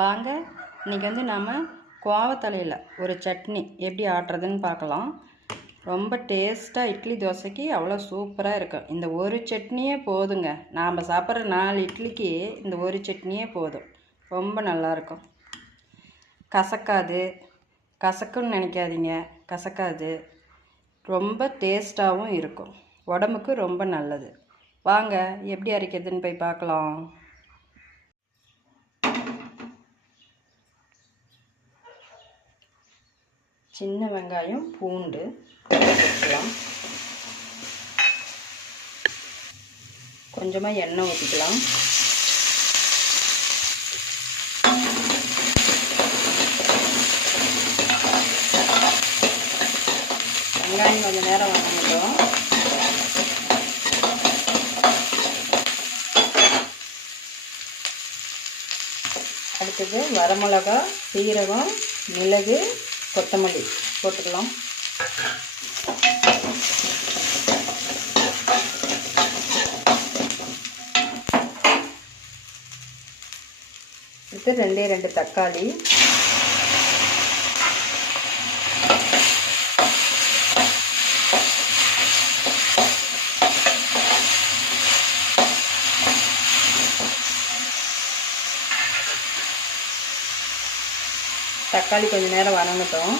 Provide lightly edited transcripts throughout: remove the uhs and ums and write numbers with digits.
வாங்க இன்றைக்கி வந்து நாம் கோவத்தலையில் ஒரு சட்னி எப்படி ஆட்டுறதுன்னு பார்க்கலாம். ரொம்ப டேஸ்ட்டாக இட்லி தோசைக்கு அவ்வளோ சூப்பராக இருக்கும். இந்த ஒரு சட்னியே போதுங்க. நாம் சாப்பிட்ற 4 இட்லிக்கு இந்த ஒரு சட்னியே போதும். ரொம்ப நல்லாயிருக்கும். கசக்குன்னு நினைக்காதீங்க, கசக்காது. ரொம்ப டேஸ்ட்டாகவும் இருக்கும். உடம்புக்கு ரொம்ப நல்லது. வாங்க எப்படி அரைக்கிறதுன்னு போய் பார்க்கலாம். சின்ன வெங்காயம், பூண்டு ஊற்றிக்கலாம். கொஞ்சமாக எண்ணெய் ஊற்றிக்கலாம். வெங்காயம் கொஞ்சம் நேரம் வதங்கட்டும். அடுத்தது வரமிளகா, சீரகம், மிளகு, கொத்தமல்லி போட்டுக்கலாம். அடுத்து 2 தக்காளி, தக்காளி கொஞ்சம் நேரம் வணங்கட்டும்.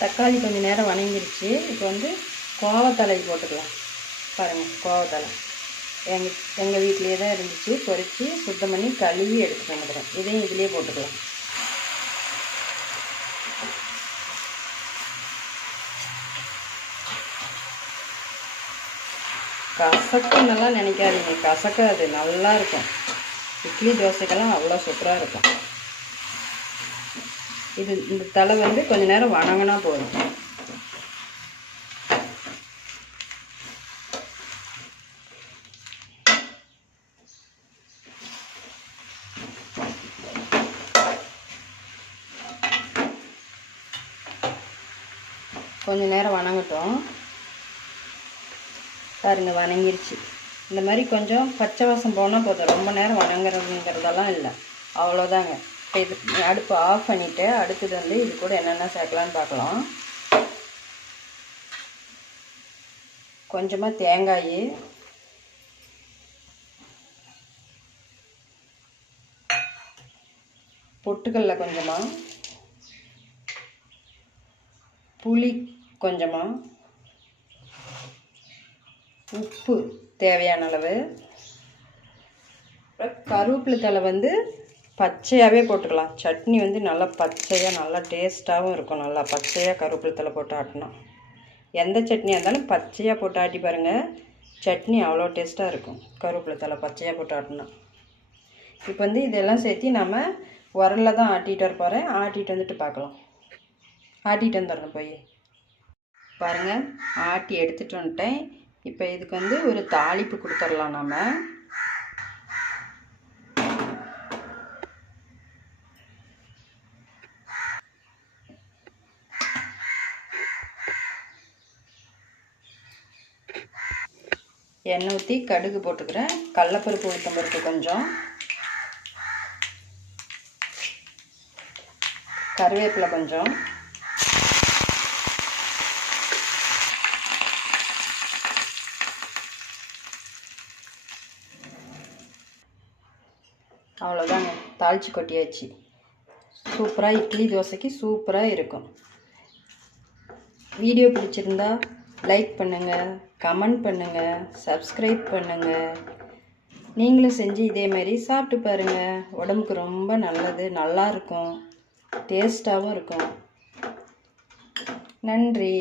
தக்காளி கொஞ்சம் நேரம் வணங்கிருச்சு. இப்போ வந்து கோவத்தலை போட்டுக்கலாம். பாருங்கள், கோவத்தலை எங்கள் வீட்டிலே தான் இருந்துச்சு. பொரித்து சுத்தம் பண்ணி கழுவி எடுத்துட்டு வந்துக்கிறேன். இதையும் இதிலே போட்டுக்கலாம். கசக்குன்னெல்லாம் நினைக்காதீங்க, கசக்காது, நல்லா இருக்கும். இட்லி தோசைக்கெல்லாம் அவ்வளோ சூப்பராக இருக்கும். இந்த தலை வந்து கொஞ்ச நேரம் வணங்கினா போதும். கொஞ்ச நேரம் வணங்கட்டும். பாருங்க, வணங்கிருச்சு. இந்த மாதிரி கொஞ்சம் பச்சை வாசம் போனால் போதும். ரொம்ப நேரம் வணங்குறதுங்கிறதெல்லாம் இல்லை, அவ்வளோதாங்க. இப்போ இது அடுப்பு ஆஃப் பண்ணிவிட்டு அடுத்தது வந்து இது கூட என்னென்ன சேர்க்கலான்னு பார்க்கலாம். கொஞ்சமாக தேங்காய், பொட்டுக்கடலை கொஞ்சமாக, புளி கொஞ்சமாக, உப்பு தேவையான அளவு, கருவேப்பிலை தழை வந்து பச்சையாகவே போட்டுக்கலாம். சட்னி வந்து நல்லா பச்சையாக நல்லா டேஸ்ட்டாகவும் இருக்கும். நல்லா பச்சையாக கருவேப்பிலை தழை போட்டு ஆட்டினா, எந்த சட்னியாக இருந்தாலும் பச்சையாக போட்டு ஆட்டி பாருங்கள், சட்னி அவ்வளோ டேஸ்ட்டாக இருக்கும். கருவேப்பிலை தழை பச்சையாக போட்டு ஆட்டினா. இப்போ வந்து இதெல்லாம் சேர்த்து நம்ம உரலில் தான் ஆட்டிகிட்டு வர போகிறேன். ஆட்டிகிட்டு வந்துட்டு பார்க்கலாம். ஆட்டிகிட்டு வந்துடுறேன் போய். பாருங்கள், ஆட்டி எடுத்துகிட்டு வந்துட்டேன். இப்போ இதுக்கு வந்து ஒரு தாளிப்பு கொடுத்துடலாம். நம்ம எண்ணெய் ஊற்றி கடுகு போட்டுக்கிறேன். கடலைப்பருப்பு, உளுத்தம்பருப்பு கொஞ்சம், கருவேப்பிலை கொஞ்சம், அவ்வளோதாங்க. தாளித்து கொட்டியாச்சு. சூப்பராக இட்லி தோசைக்கு சூப்பராக இருக்கும். வீடியோ பிடிச்சிருந்தா லைக் பண்ணுங்கள், கமெண்ட் பண்ணுங்கள், சப்ஸ்கிரைப் பண்ணுங்கள். நீங்களும் செஞ்சு இதேமாரி சாப்பிட்டு பாருங்கள். உடம்புக்கு ரொம்ப நல்லது, நல்லாயிருக்கும், டேஸ்ட்டாகவும் இருக்கும். நன்றி.